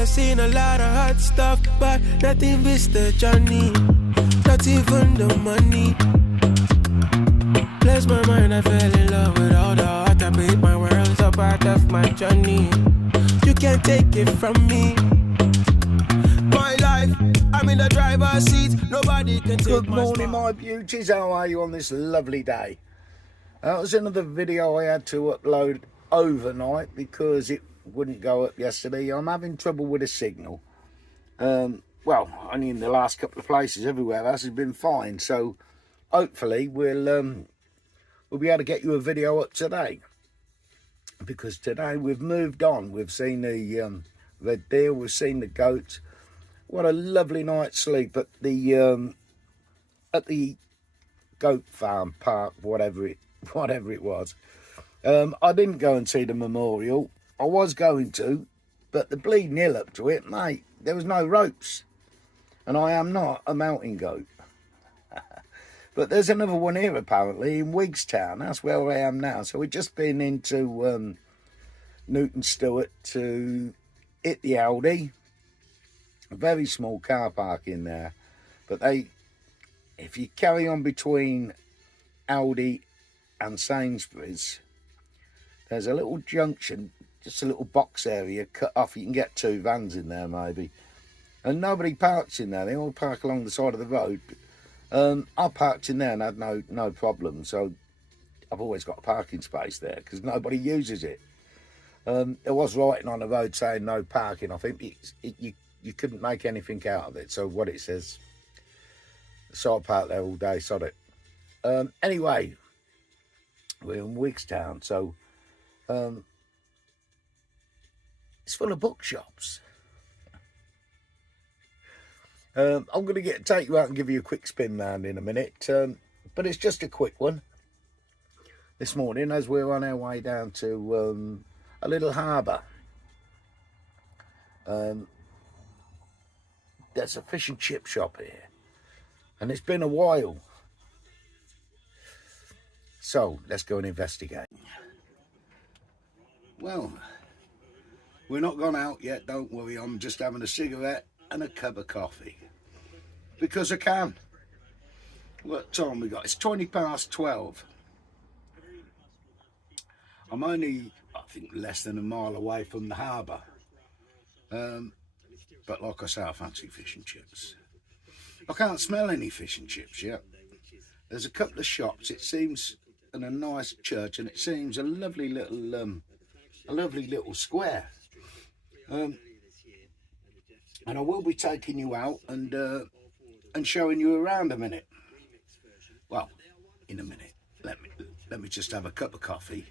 I've seen a lot of hot stuff, but nothing beats the journey. Not even the money. Bless my mind, I fell in love with all the heart. I made my world's a part of my journey. You can't take it from me. My life, I'm in the driver's seat. Nobody can take Good morning, my beauties. How are you on this lovely day? That was another video I had to upload overnight because it wouldn't go up yesterday. I'm having trouble with a signal. Well, only in the last couple of places. Everywhere else has been fine. So hopefully we'll be able to get you a video up today. Because today we've moved on. We've seen the red deer. We've seen the goats. What a lovely night's sleep at the goat farm park, whatever it was. I didn't go and see the memorial. I was going to, but the bleeding hill up to it, mate, there was no ropes. And I am not a mountain goat. But there's another one here, apparently, in Wigtown. That's where I am now. So we've just been into Newton Stewart to hit the Aldi. A very small car park in there. But if you carry on between Aldi and Sainsbury's, there's a little junction, just a little box area cut off. You can get 2 vans in there maybe. And nobody parks in there. They all park along the side of the road. I parked in there and had no problem. So I've always got a parking space there because nobody uses it. There was writing on the road saying no parking. I think you couldn't make anything out of it. So what it says, so I parked there all day, sod it. Anyway, we're in Wigtown, so it's full of bookshops. I'm going to take you out and give you a quick spin round in a minute, but it's just a quick one. This morning, as we're on our way down to a little harbour, there's a fish and chip shop here, and it's been a while. So let's go and investigate. Well, we're not gone out yet, don't worry. I'm just having a cigarette and a cup of coffee because I can. What time we got? It's 12:20. I'm only, I think, less than a mile away from the harbour. But like I say, I fancy fish and chips. I can't smell any fish and chips yet. There's a couple of shops, it seems, and a nice church, and it seems a lovely little square. And I will be taking you out and showing you around a minute. Well, in a minute. Let me just have a cup of coffee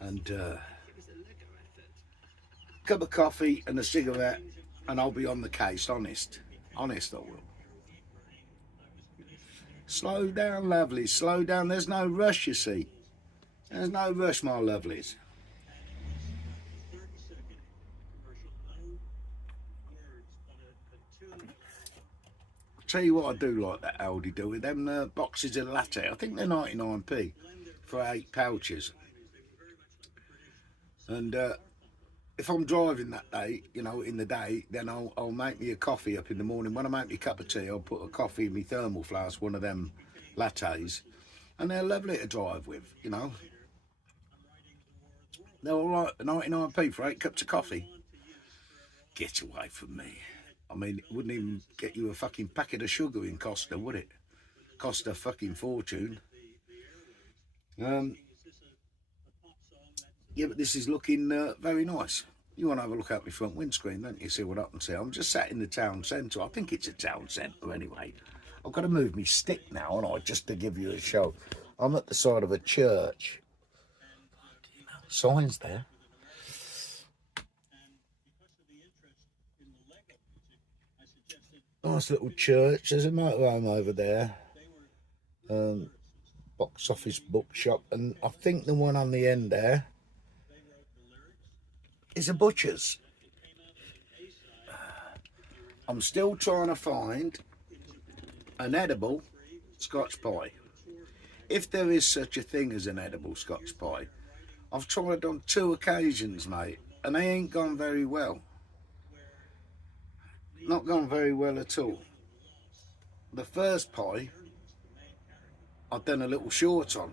and a cigarette, and I'll be on the case. Honest, I will. Slow down, lovelies. Slow down. There's no rush, you see. There's no rush, my lovelies. Tell you what I do like that Aldi do with them boxes of latte. I think they're 99p for 8 pouches. And if I'm driving that day, you know, in the day, then I'll make me a coffee up in the morning. When I make me a cup of tea, I'll put a coffee in my thermal flask, one of them lattes, and they're lovely to drive with, you know. They're all right, 99p for 8 cups of coffee. Get away from me. I mean, it wouldn't even get you a fucking packet of sugar in Costa, would it? Cost a fucking fortune. Yeah, but this is looking very nice. You want to have a look at my front windscreen, don't you? See what I can see. I'm just sat in the town centre. I think it's a town centre anyway. I've got to move my stick now, and just to give you a show. I'm at the side of a church. Signs there. Nice little church. There's a motorhome over there. Box office bookshop, and I think the one on the end there is a butcher's. I'm still trying to find an edible Scotch pie. If there is such a thing as an edible Scotch pie. I've tried on 2 occasions, mate, and they ain't gone very well. not gone very well at all. The first pie, I've done a little short on.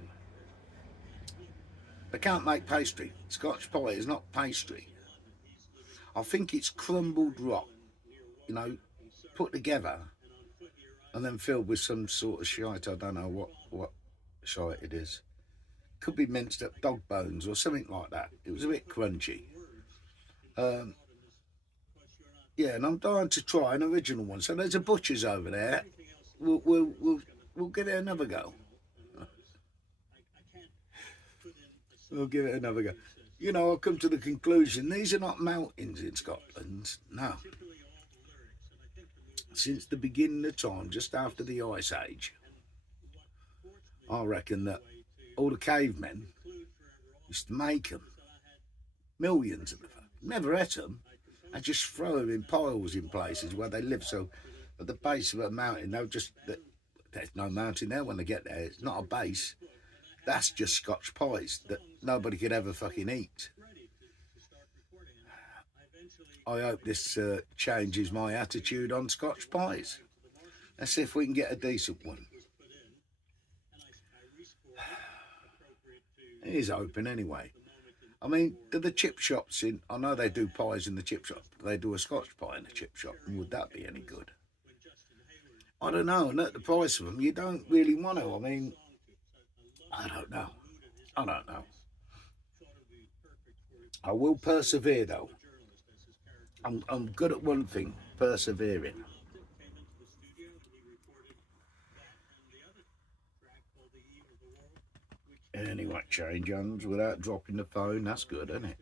They can't make pastry. Scotch pie is not pastry. I think it's crumbled rock, you know, put together and then filled with some sort of shite. I don't know what shite it is. Could be minced up dog bones or something like that. It was a bit crunchy. Yeah, and I'm dying to try an original one. So there's a butcher's over there. We'll give it another go. We'll give it another go. You know, I've come to the conclusion these are not mountains in Scotland. No. Since the beginning of time, just after the Ice Age, I reckon that all the cavemen used to make them. Millions of them. Never ate them. I just throw them in piles in places where they live. So at the base of a mountain, there's no mountain there when they get there. It's not a base. That's just Scotch pies that nobody could ever fucking eat. I hope this changes my attitude on Scotch pies. Let's see if we can get a decent one. It is open anyway. I mean, do the chip shops I know they do pies in the chip shop. They do a Scotch pie in the chip shop. Would that be any good? I don't know. And at the price of them, you don't really want to. I mean, I don't know. I will persevere though. I'm good at one thing, persevering. Anyway, change hands without dropping the phone. That's good, isn't it?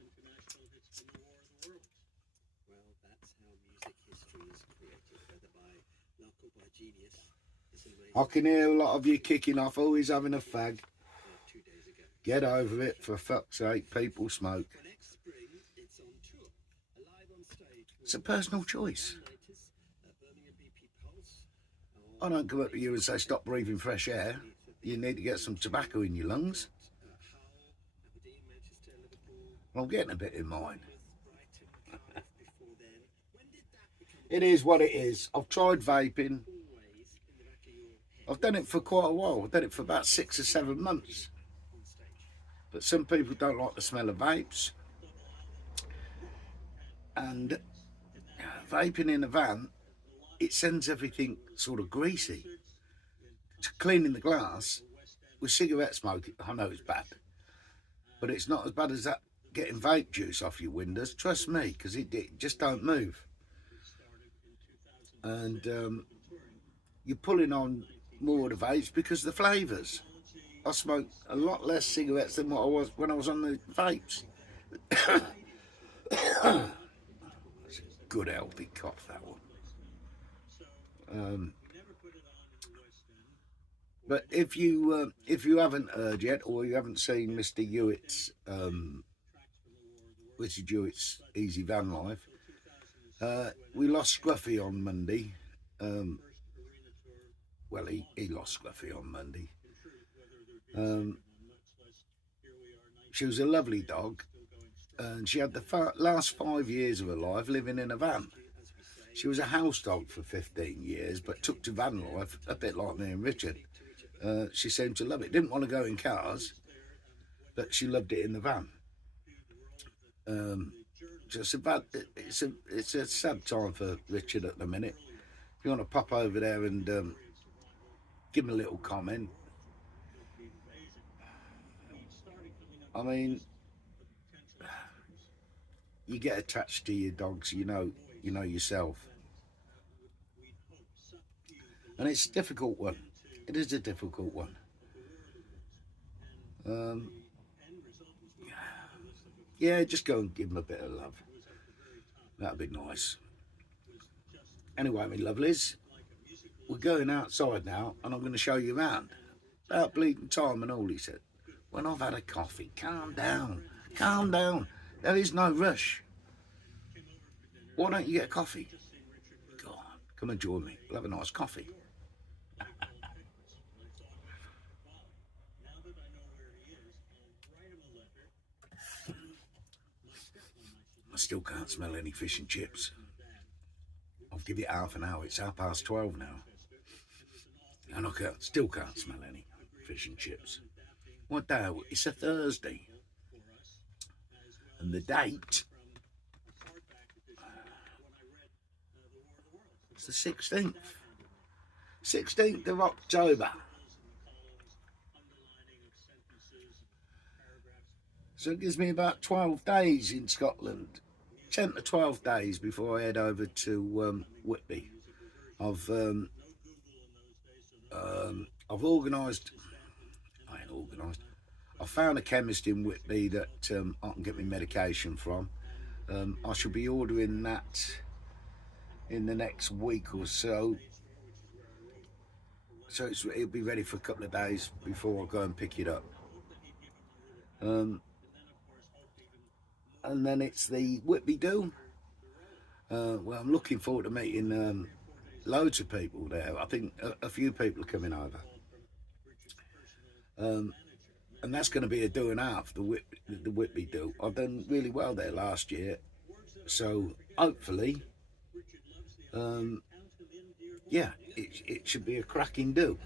I can hear a lot of you kicking off, always having a fag. Get over it, for fuck's sake, people smoke. It's a personal choice. I don't come up to you and say stop breathing fresh air. You need to get some tobacco in your lungs. I'm getting a bit in mine. It is what it is. I've tried vaping. I've done it for quite a while. I've done it for about 6 or 7 months. But some people don't like the smell of vapes. And vaping in a van, it sends everything sort of greasy. Cleaning the glass with cigarette smoke, I know it's bad. But it's not as bad as that getting vape juice off your windows. Trust me, because it just don't move. And you're pulling on more of the vapes because of the flavours. I smoke a lot less cigarettes than what I was when I was on the vapes. It's a good healthy cough, that one. But if you haven't heard yet, or you haven't seen Mr. Hewitt's Easy Van Life, we lost Scruffy on Monday. Well, he lost Scruffy on Monday. She was a lovely dog, and she had the last 5 years of her life living in a van. She was a house dog for 15 years, but took to van life a bit like me and Richard. She seemed to love it. Didn't want to go in cars, but she loved it in the van. It's a sad time for Richard at the minute. If you want to pop over there and give him a little comment. I mean, you get attached to your dogs, you know yourself. And it's a difficult one. It is a difficult one. Yeah, just go and give him a bit of love. That'd be nice. Anyway, my lovelies, we're going outside now, and I'm going to show you around. About bleeding time and all, he said. When I've had a coffee, calm down. There is no rush. Why don't you get a coffee? Go on, come and join me. We'll have a nice coffee. I still can't smell any fish and chips. I'll give it half an hour. It's 12:30 now. And I still can't smell any fish and chips. What day? It's a Thursday. And the date, it's the 16th. 16th of October. So it gives me about 12 days in Scotland. 10 to 12 days before I head over to Whitby. I've organised, I found a chemist in Whitby that I can get my medication from. I shall be ordering that in the next week or so. So it'll be ready for a couple of days before I go and pick it up. And then it's the Whitby Do. Well, I'm looking forward to meeting loads of people there. I think a few people are coming over. And that's going to be a do and a half, the Whitby Do. I've done really well there last year. So hopefully, yeah, it should be a cracking do,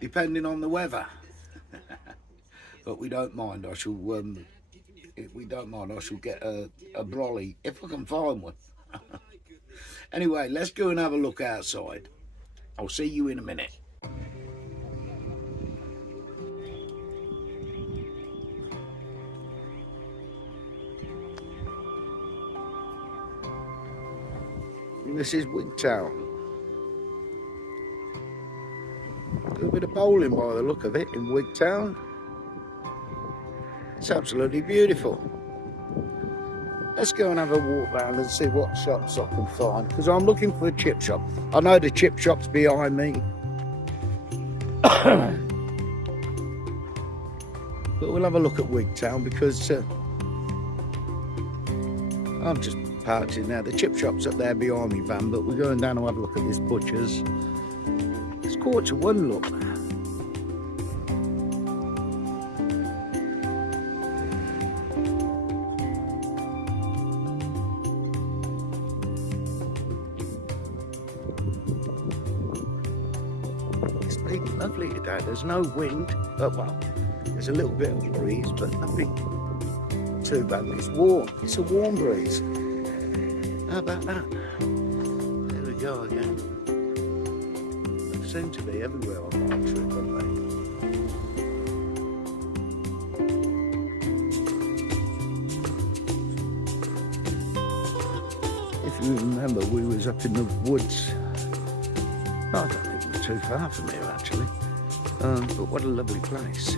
depending on the weather. But we don't mind. I shall, if we don't mind, I shall get a brolly if I can find one. Anyway, let's go and have a look outside. I'll see you in a minute. This is Wigtown. A little bit of bowling by the look of it in Wigtown. It's absolutely beautiful. Let's go and have a walk round and see what shops I can find, because I'm looking for a chip shop. I know the chip shop's behind me. But we'll have a look at Wigtown because I'm just parked in there. The chip shop's up there behind me van, but we're going down to have a look at this butcher's. It's 1:15, look. It's been lovely today. There's no wind, but well, there's a little bit of breeze, but nothing too bad. It's warm. It's a warm breeze. How about that? There we go again. They seem to be everywhere on my trip, don't they? If you remember, we was up in the woods. I don't think it was too far from here, actually. But what a lovely place.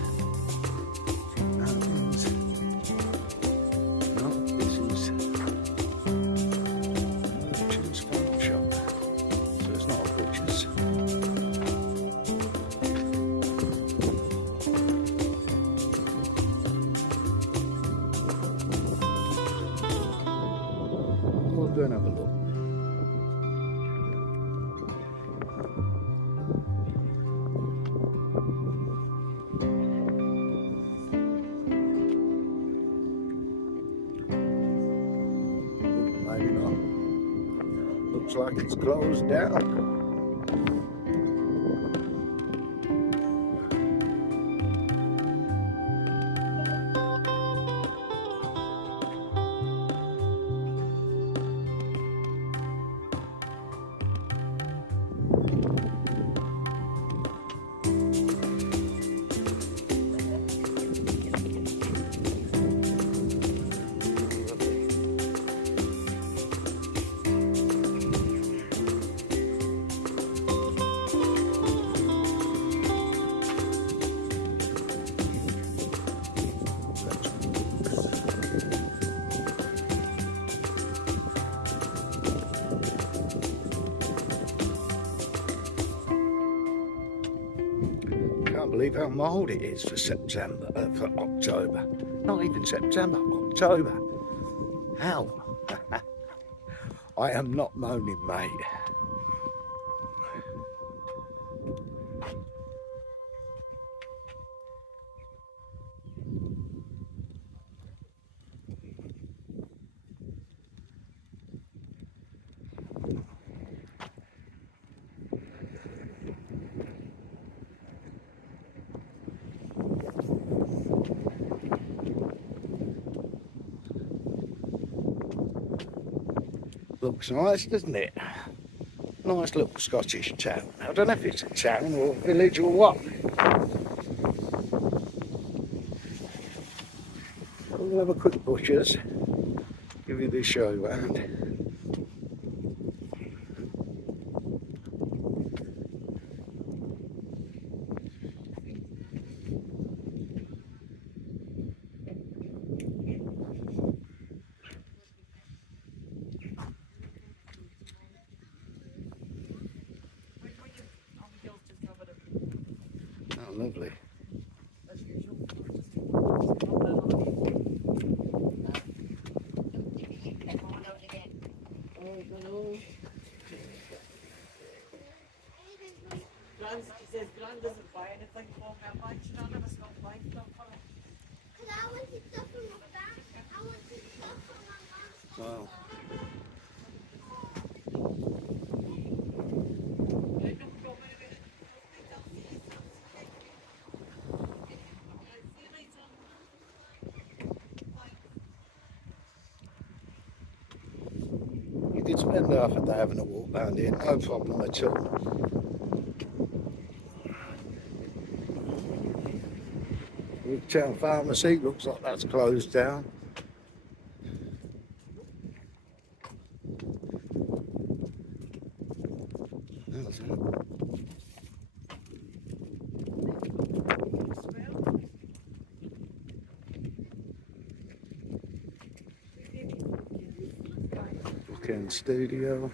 We'll go and have a look. Maybe not. Looks like it's closed down. I can't believe how mild it is for for October. Not even September, October. How? I am not moaning, mate. Looks nice, doesn't it? Nice little Scottish town. I don't know if it's a town or a village or what. We'll have a quick butcher's. Give you the show round. Oh, lovely. He says Gran doesn't buy anything for me. I'm like, you know, it's not buying stuff for him. Because I wanted stuff from my back. I wanted stuff from my mom's. Wow. You could spend half a day having a walk round here, no problem at all. Wigtown Pharmacy looks like that's closed down. That's it. Weekend studio.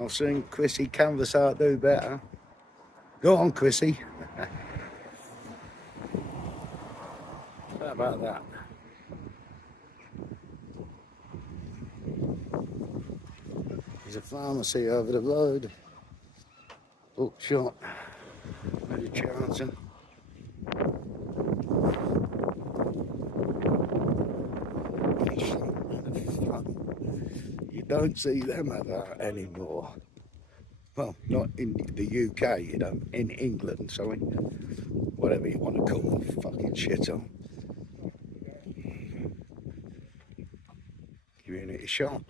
I've seen Chrissy canvas art do better. Go on, Chrissy. How about that? There's a pharmacy over the road. Bookshop. Maybe Charlton. You don't see them about anymore. Well, not in the UK, you don't. In England, sorry. Whatever you want to call the fucking shit on. Community shop.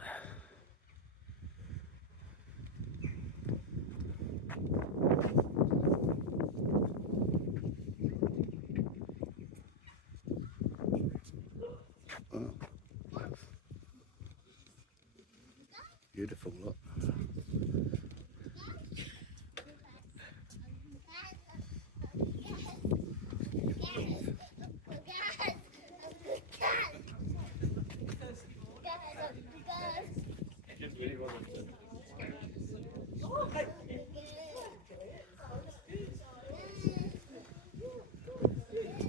Oh. Beautiful look.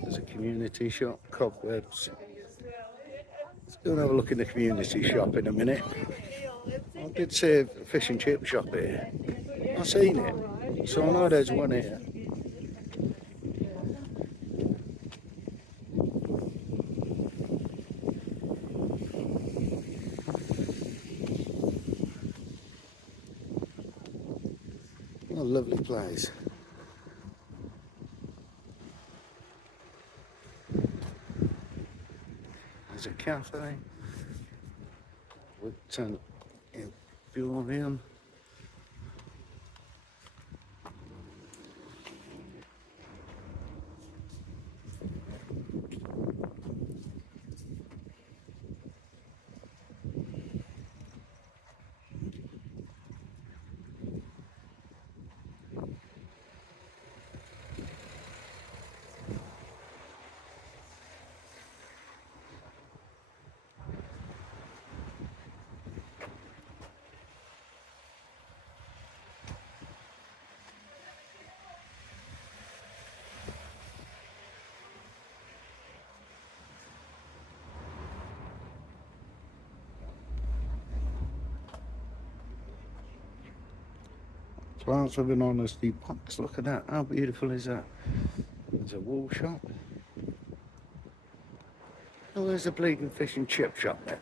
There's a community shop, cobwebs. Let's go and have a look in the community shop in a minute. I did see a fish and chip shop here. I've seen it, so I know there's one here. What a lovely place. There's a cafe. Wigtown Emporium. Plants with an honesty box. Look at that. How beautiful is that? There's a wool shop. Oh, there's a bleeding fish and chip shop there.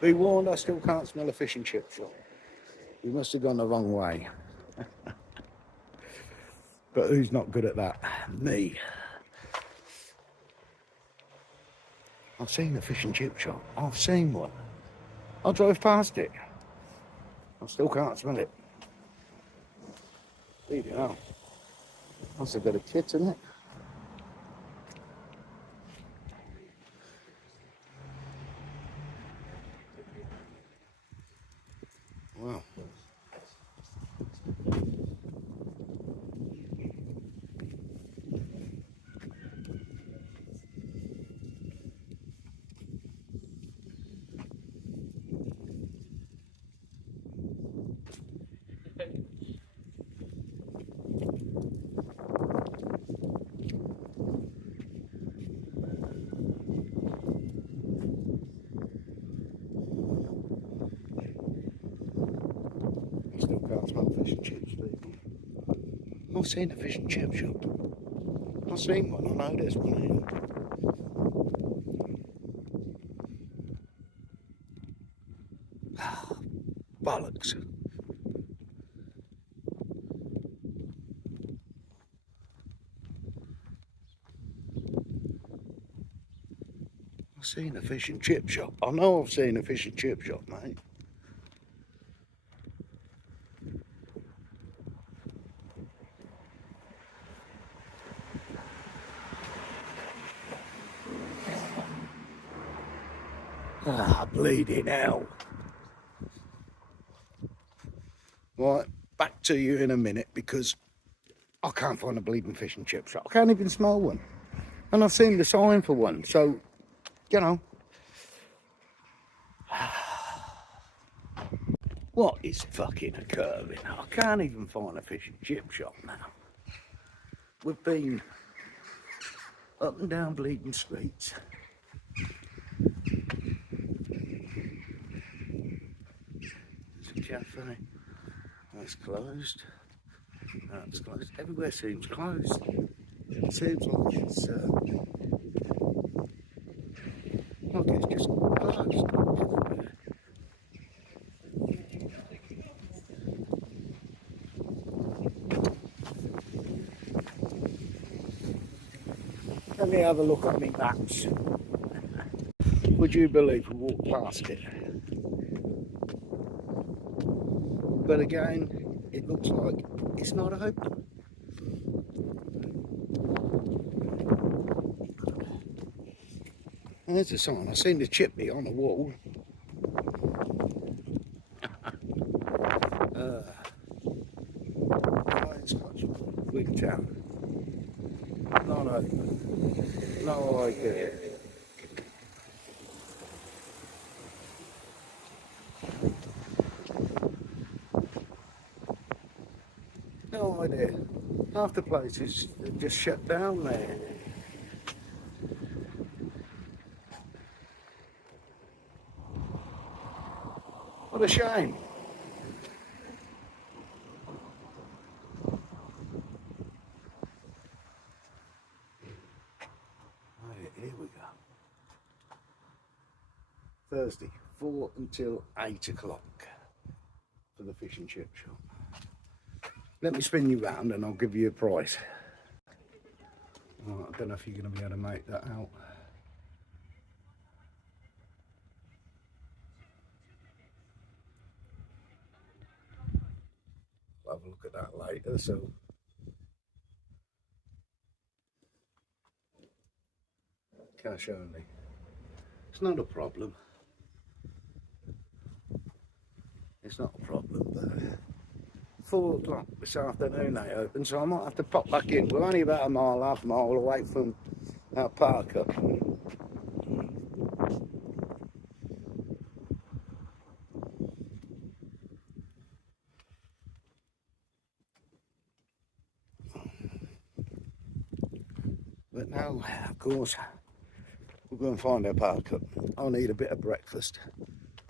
Be warned, I still can't smell a fish and chip shop. We must have gone the wrong way. But who's not good at that? Me. I've seen a fish and chip shop. I've seen one. I drove past it. I still can't smell it. Leave it out. That's a bit of kit, isn't it? Wow. I still can't smell fish and chips, people. I've seen a fish and chip shop. I've seen one. I know there's one here. Bollocks. I've seen a fish and chip shop. I know I've seen a fish and chip shop, mate. Ah, bleeding hell. Right, back to you in a minute because I can't find a bleeding fish and chip shop. I can't even smell one. And I've seen the sign for one, so, you know. What is fucking occurring? I can't even find a fish and chip shop now. We've been up and down bleeding streets. There's a cafe. That's closed. That's closed. Everywhere seems closed. It seems like it's just closed everywhere. Let me have a look at my maps. Would you believe we walked past it? But again, it looks like it's not open. There's a sign. I've seen the chippy on the wall. Wigtown. Not open. No idea. No idea. Half the place is just shut down there. What a shame. Right, here we go. Thursday, 4 until 8 o'clock for the fish and chip shop. Let me spin you round and I'll give you a price. Oh, I don't know if you're going to be able to make that out. I'll have a look at that later, so. Cash only. It's not a problem. It's not a problem, but 4 o'clock this afternoon they open, so I might have to pop back in. We're only about half a mile away from our park up. But now, of course, we'll go and find our park up. I'll need a bit of breakfast.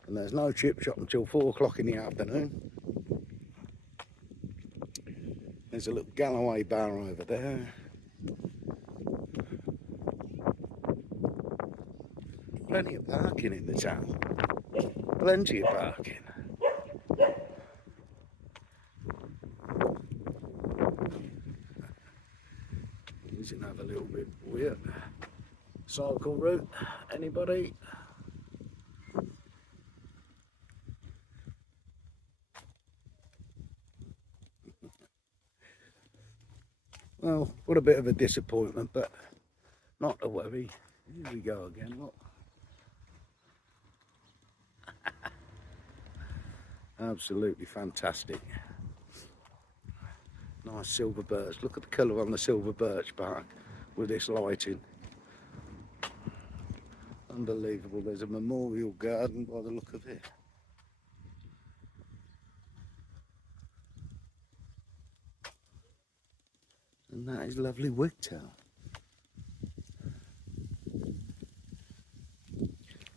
And there's no chip shop until 4 o'clock in the afternoon. There's a little Galloway bar over there. Plenty of parking in the town. Plenty of parking. He's gonna have a little bit weird. Cycle route, anybody? Well, what a bit of a disappointment, but not to worry. Here we go again, look. Absolutely fantastic. Nice silver birch. Look at the colour on the silver birch bark with this lighting. Unbelievable. There's a memorial garden by the look of it. And that is lovely Wigtown.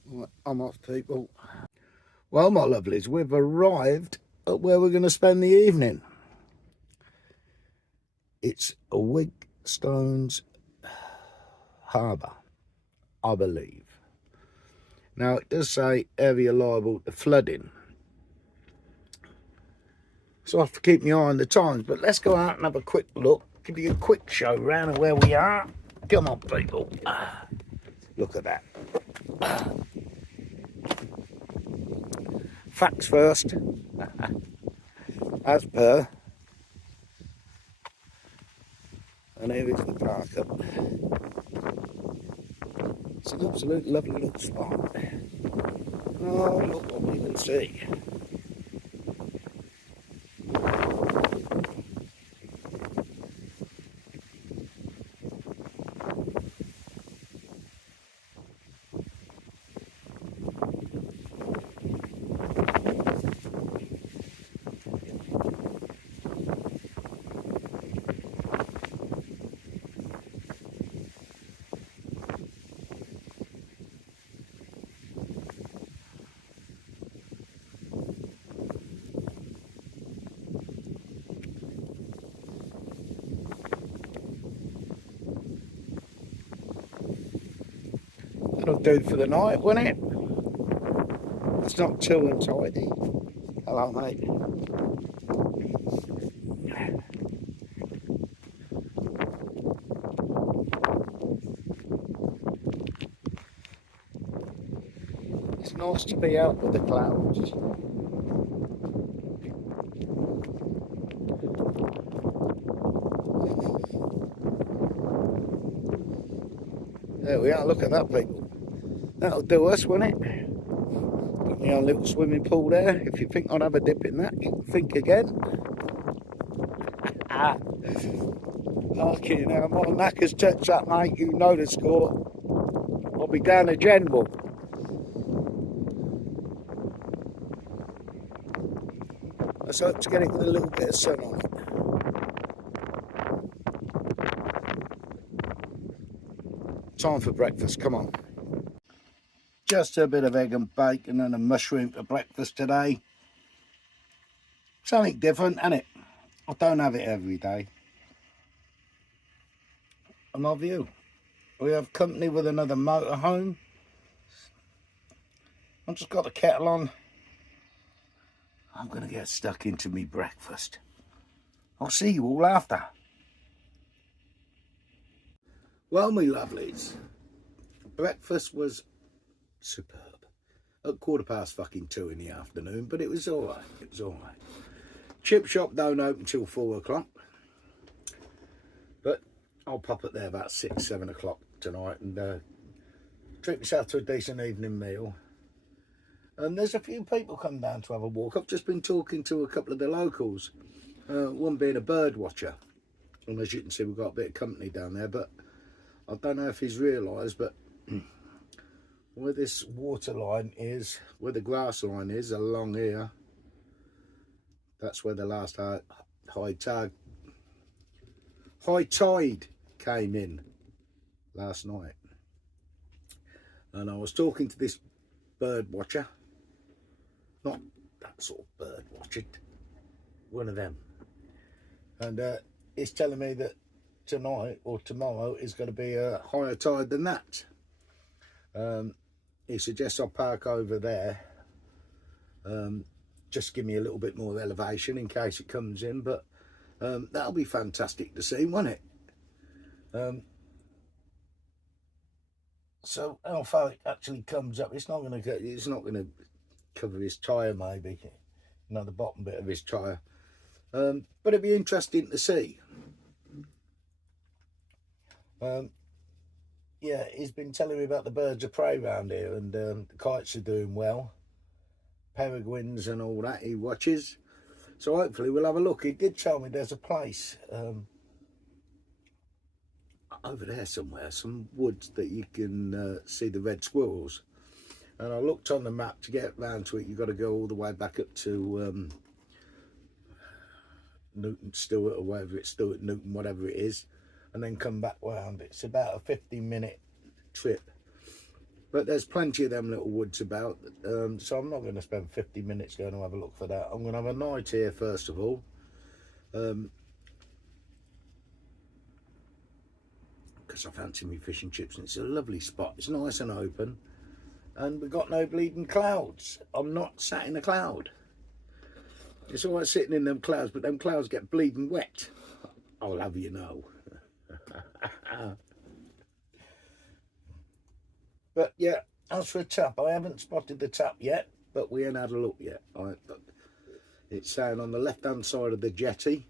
Right, I'm off, people. Well, my lovelies, we've arrived at where we're going to spend the evening. It's a Wigstown's harbour, I believe. Now, it does say area liable to flooding. So I have to keep my eye on the times, but let's go out and have a quick look. Give you a quick show round of where we are. Come on, people. Look at that. Facts first. As per. And here is the park up. It's an absolute lovely little spot. Oh, look what we can see. That'll do for the night, won't it? It's not too untidy. Hello, mate. It's nice to be out with the clouds. There we are, look at that, people. That'll do us, won't it? Got my own little swimming pool there. If you think I'd have a dip in that, you can think again. Okay, now my knacker's touch up, mate. You know the score. I'll be down to general. Let's hope to get it with a little bit of sun on it. Time for breakfast, come on. Just a bit of egg and bacon and a mushroom for breakfast today. Something different, isn't it? I don't have it every day. And my view. We have company with another motorhome. I've just got the kettle on. I'm going to get stuck into me breakfast. I'll see you all after. Well, me lovelies, breakfast was superb. At 2:15 in the afternoon, but it was all right. It was all right. Chip shop don't open till 4 o'clock, but I'll pop it there about 6, 7 o'clock tonight and treat myself to a decent evening meal. And there's a few people come down to have a walk. I've just been talking to a couple of the locals, one being a bird watcher. And as you can see, we've got a bit of company down there, but I don't know if he's realised, but where this water line is, where the grass line is along here, that's where the last high tide came in last night. And I was talking to this bird watcher, not that sort of bird watcher, one of them, and he's telling me that tonight or tomorrow is going to be a higher tide than that. He suggests I park over there, just give me a little bit more elevation in case it comes in, but that'll be fantastic to see, won't it? So how far it actually comes up, it's not going to cover his tyre, maybe, the bottom bit of his tyre. But it'd be interesting to see. Yeah, he's been telling me about the birds of prey around here, and the kites are doing well. Peregrines and all that he watches. So hopefully we'll have a look. He did tell me there's a place over there somewhere, some woods that you can see the red squirrels. And I looked on the map, to get round to it, you've got to go all the way back up to Newton Stewart, or whatever it's, Stewart Newton, whatever it is, and then come back round. It's about a 15-minute trip. But there's plenty of them little woods about, so I'm not going to spend 50 minutes going to have a look for that. I'm going to have a night here first of all, because I fancy me fish and chips, and it's a lovely spot. It's nice and open, and we've got no bleeding clouds. I'm not sat in a cloud. It's all right sitting in them clouds, but them clouds get bleeding wet, I'll have you know. But yeah, as for a tap, I haven't spotted the tap yet, but we ain't had a look yet. But it's saying on the left-hand side of the jetty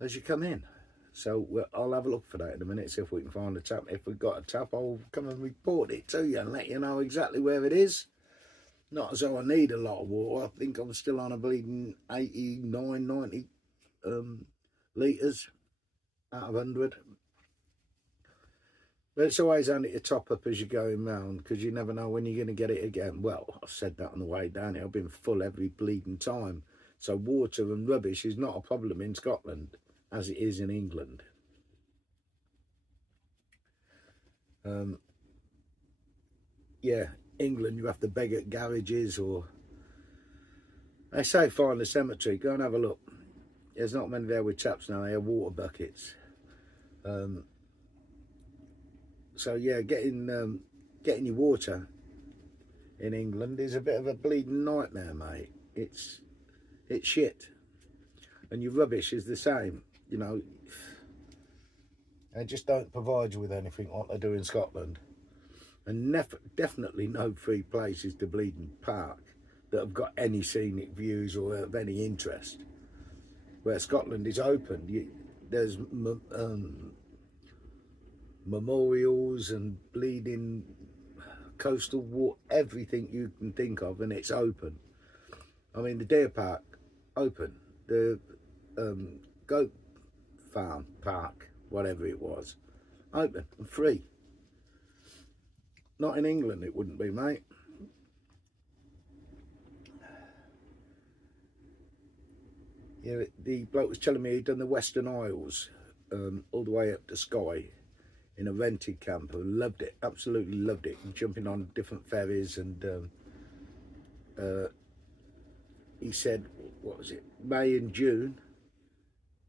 as you come in. So I'll have a look for that in a minute, see if we can find a tap. If we've got a tap, I'll come and report it to you and let you know exactly where it is. Not as though I need a lot of water. I think I'm still on a bleeding 89, 90 litres out of 100. But it's always handy to top up as you're going round, because you never know when you're going to get it again. Well, I've said that on the way down here. I've been full every bleeding time. So water and rubbish is not a problem in Scotland, as it is in England. Yeah, England, you have to beg at garages, or they say find a cemetery. Go and have a look. There's not many there with taps now. They have water buckets. So yeah, getting your water in England is a bit of a bleeding nightmare, mate. It's shit, and your rubbish is the same. They just don't provide you with anything like they do in Scotland, and definitely no free places to bleeding park that have got any scenic views or of any interest. Where Scotland is open, there's memorials and bleeding coastal water, everything you can think of, and it's open. I mean, the deer park, open. The goat farm park, whatever it was, open and free. Not in England, it wouldn't be, mate. Yeah, the bloke was telling me he'd done the Western Isles, all the way up to Skye, in a rented camper. Loved it, absolutely loved it. Jumping on different ferries, and he said, what was it, May and June,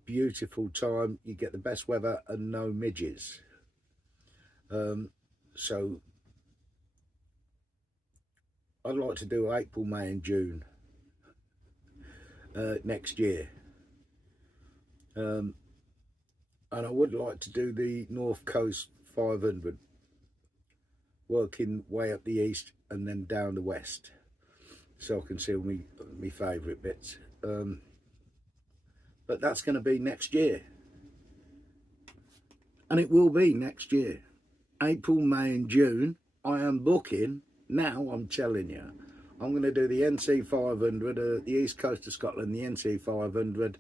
beautiful time. You get the best weather and no midges. So I'd like to do April, May and June next year. And I would like to do the North Coast 500, working way up the east and then down the west, so I can see all my favourite bits. But that's going to be next year. And it will be next year. April, May and June, I am booking, now I'm telling you. I'm going to do the NC 500, the east coast of Scotland, the NC 500,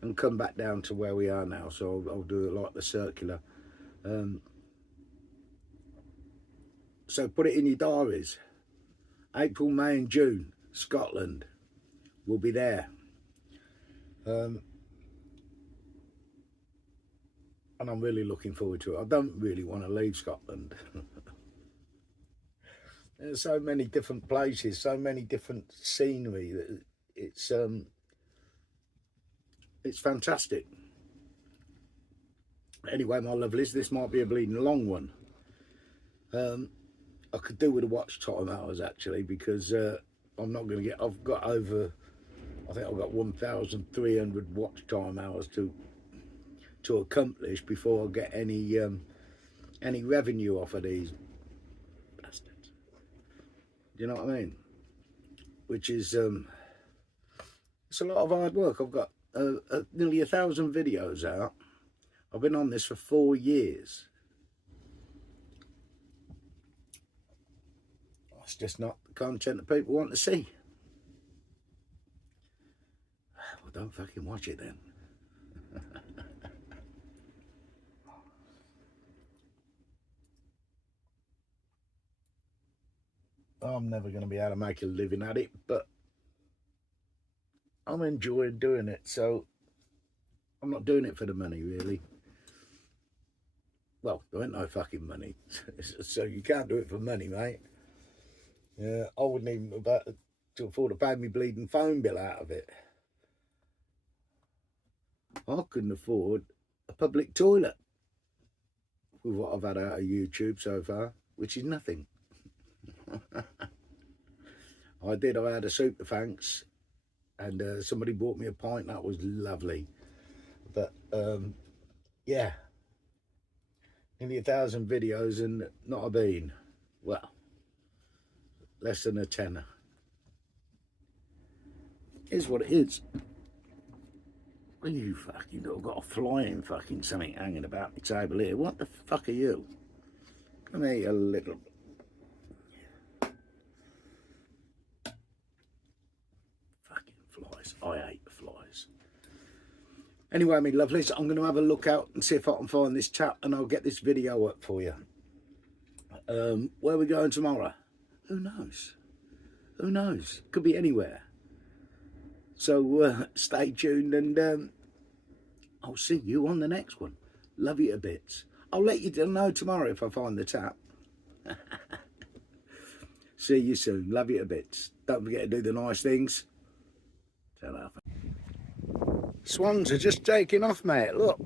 and come back down to where we are now. So I'll do it like the circular. So put it in your diaries. April, May and June, Scotland will be there. And I'm really looking forward to it. I don't really want to leave Scotland. There's so many different places, so many different scenery. It's fantastic. Anyway, my lovelies, this might be a bleeding long one. I could do with the watch time hours, actually, because I'm not going to get, I've got over, I think I've got 1,300 watch time hours to to accomplish before I get any revenue off of these bastards. Do you know what I mean? Which is it's a lot of hard work. I've got nearly 1,000 videos out. I've been on this for 4 years. It's just not the content that people want to see. Well, don't fucking watch it then. I'm never going to be able to make a living at it, but I'm enjoying doing it, so I'm not doing it for the money, really. Well, there ain't no fucking money, so you can't do it for money, mate. Yeah, I wouldn't even about to afford to pay me bleeding phone bill out of it. I couldn't afford a public toilet with what I've had out of YouTube so far, which is nothing. I had a super thanks, and somebody bought me a pint. That was lovely. But yeah, nearly 1,000 videos and not a bean. Well, less than a tenner. Here's what it is. What are you fucking got? I've got a flying fucking something hanging about my table here. What the fuck are you? Come here, you little... Fucking flies. I hate the flies. Anyway, me lovelies, I'm going to have a look out and see if I can find this tap, and I'll get this video up for you. Where are we going tomorrow? Who knows? Who knows? Could be anywhere. So stay tuned, and I'll see you on the next one. Love you to bits. I'll let you know tomorrow if I find the tap. See you soon. Love you to bits. Don't forget to do the nice things. Ta-ra. Swans are just taking off, mate. Look.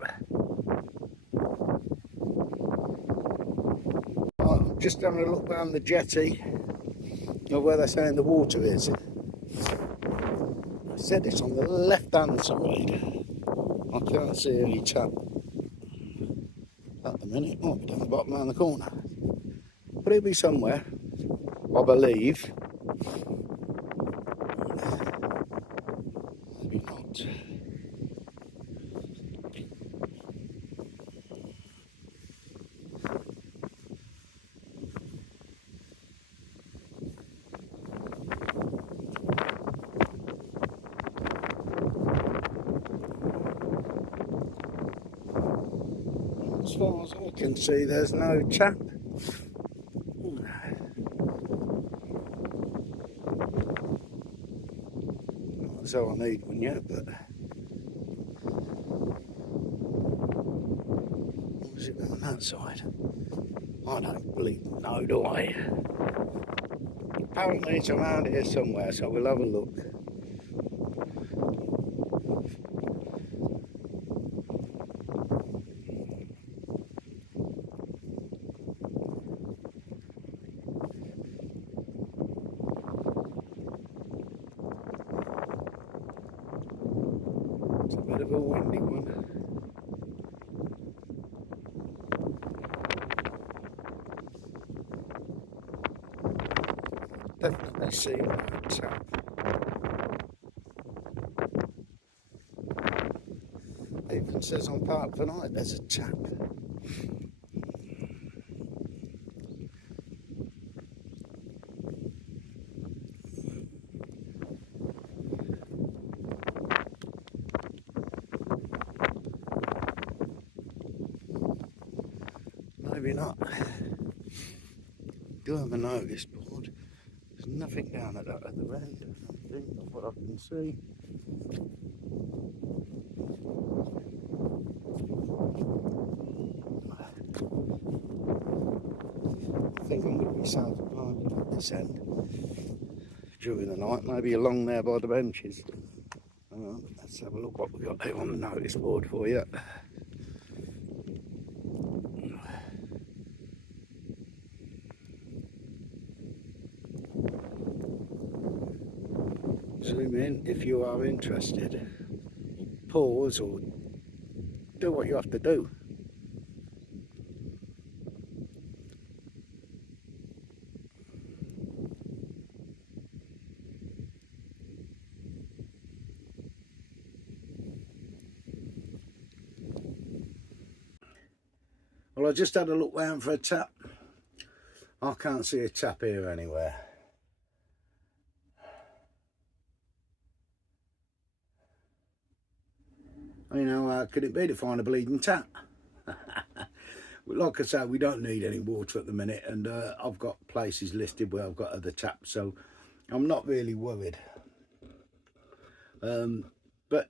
I'm just having a look down the jetty of where they're saying the water is. I said it's on the left-hand side. I can't see any tap at the minute. Oh, down the bottom around the corner. But it'll be somewhere, I believe. Maybe not. As far as I can see, there's no tap. Not as though I need one yet, but what was it on that side? I don't believe no, do I? Apparently it's around here somewhere, so we'll have a look. It's a bit of a windy one. Definitely see that tap. It even says on Park for Night there's a tap. Maybe not. Do have a notice board. There's nothing down at that other end, I don't think, of what I can see. I think I'm going to be south of Park at this end during the night, maybe along there by the benches. Let's have a look what we've got there on the notice board for you. Zoom in if you are interested. Pause or do what you have to do. Well, I just had a look round for a tap. I can't see a tap here anywhere. You know, how could it be to find a bleeding tap? Like I say, we don't need any water at the minute, and I've got places listed where I've got other taps, so I'm not really worried. But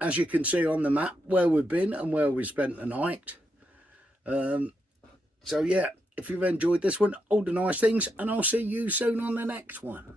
as you can see on the map, where we've been and where we spent the night. So yeah, if you've enjoyed this one, all the nice things, and I'll see you soon on the next one.